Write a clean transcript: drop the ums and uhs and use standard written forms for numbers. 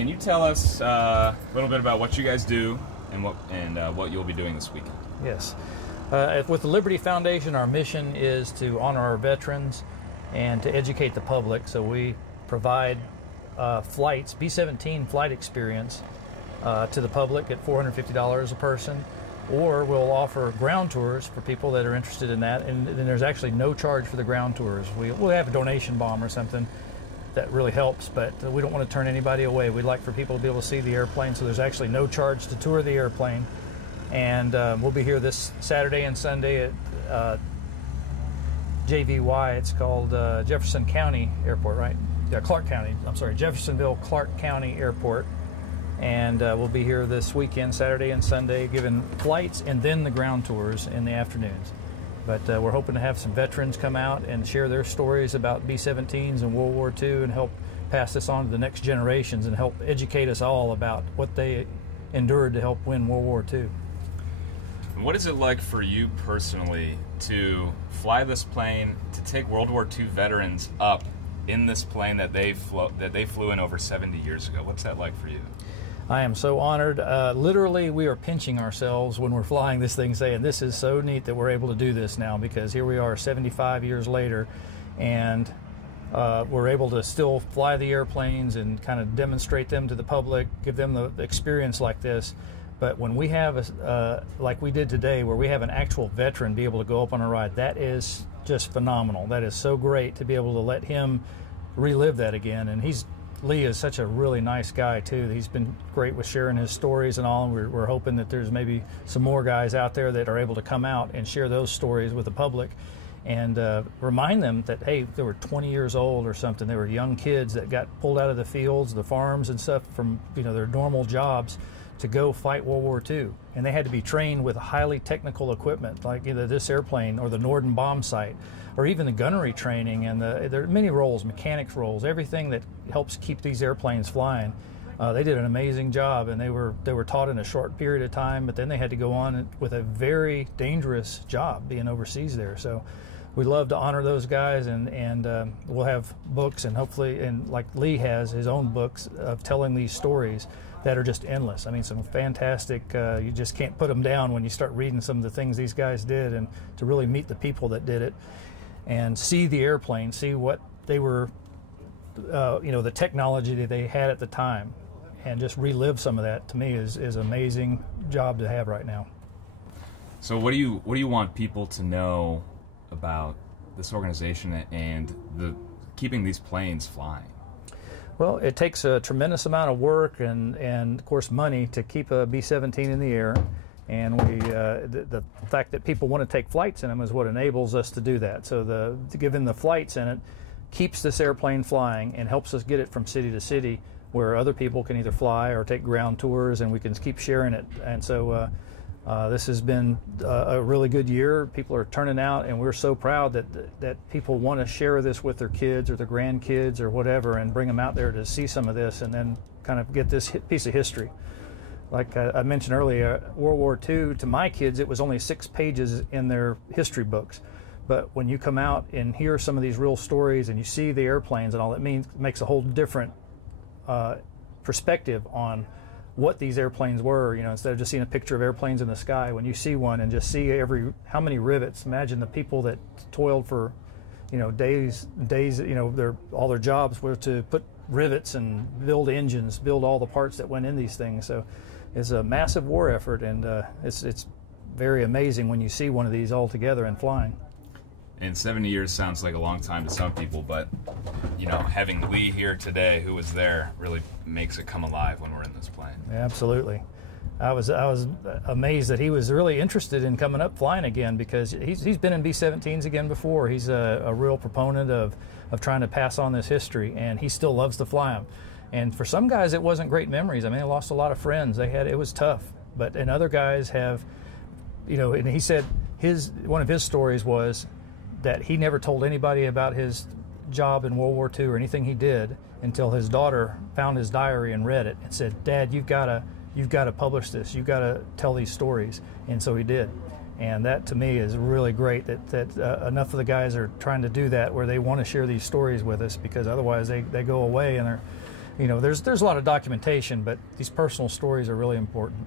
can you tell us a little bit about what you guys do and what you'll be doing this weekend? Yes. With the Liberty Foundation, our mission is to honor our veterans and to educate the public. So we provide flights, B-17 flight experience to the public at $450 a person, or we'll offer ground tours for people that are interested in that. And then there's actually no charge for the ground tours. We'll have a donation bomb or something that really helps, but we don't want to turn anybody away. We'd like for people to be able to see the airplane, so there's actually no charge to tour the airplane. And we'll be here this Saturday and Sunday at JVY. It's called Jefferson County Airport, right? Yeah, Clark County. I'm sorry, Jeffersonville Clark County Airport. And we'll be here this weekend, Saturday and Sunday, giving flights and then the ground tours in the afternoons. But we're hoping to have some veterans come out and share their stories about B-17s and World War II and help pass this on to the next generations and help educate us all about what they endured to help win World War II. What is it like for you personally to fly this plane, to take World War II veterans up in this plane that they flew in over 70 years ago? What's that like for you? I am so honored. Literally, we are pinching ourselves when we're flying this thing, saying this is so neat that we're able to do this now, because here we are 75 years later, and we're able to still fly the airplanes and kind of demonstrate them to the public, give them the experience like this. But when we have, like we did today, where we have an actual veteran be able to go up on a ride, that is just phenomenal. That is so great to be able to let him relive that again. And Lee is such a really nice guy too. He's been great with sharing his stories and all. And we're hoping that there's maybe some more guys out there that are able to come out and share those stories with the public and remind them that, hey, they were 20 years old or something. They were young kids that got pulled out of the fields, the farms and stuff from their normal jobs to go fight World War II. And they had to be trained with highly technical equipment, like either this airplane or the Norden bomb sight, or even the gunnery training. And there are many roles, mechanics roles, everything that helps keep these airplanes flying. They did an amazing job, and they were taught in a short period of time, but then they had to go on with a very dangerous job being overseas there. So we love to honor those guys, and we'll have books, and hopefully, and like Lee has his own books of telling these stories that are just endless. I mean, some fantastic, you just can't put them down when you start reading some of the things these guys did, and to really meet the people that did it and see the airplane, see what they were, the technology that they had at the time, and just relive some of that, to me is an amazing job to have right now. So what do you want people to know about this organization and keeping these planes flying? Well, it takes a tremendous amount of work and of course money to keep a B-17 in the air, and the fact that people want to take flights in them is what enables us to do that. So giving the flights in it keeps this airplane flying and helps us get it from city to city where other people can either fly or take ground tours, and we can keep sharing it. And so this has been a really good year. People are turning out, and we're so proud that people want to share this with their kids or their grandkids or whatever, and bring them out there to see some of this and then kind of get this piece of history. Like I mentioned earlier, World War II, to my kids, it was only 6 pages in their history books. But when you come out and hear some of these real stories and you see the airplanes and all, it makes a whole different perspective on what these airplanes were. Instead of just seeing a picture of airplanes in the sky, when you see one and just see how many rivets, imagine the people that toiled for days, all their jobs were to put rivets and build engines, build all the parts that went in these things. So it's a massive war effort, and it's very amazing when you see one of these all together and flying. And 70 years sounds like a long time to some people, but having Lee here today, who was there, really makes it come alive when we're in this plane. Absolutely. I was amazed that he was really interested in coming up flying again, because he's been in B-17s again before. He's a real proponent of trying to pass on this history, and he still loves to fly them. And for some guys, it wasn't great memories. I mean, they lost a lot of friends. It was tough. And other guys have, and he said one of his stories was that he never told anybody about his job in World War II or anything he did until his daughter found his diary and read it and said, "Dad, you've got to publish this. You've got to tell these stories." And so he did. And that, to me, is really great that enough of the guys are trying to do that, where they want to share these stories with us, because otherwise they go away and there's a lot of documentation, but these personal stories are really important.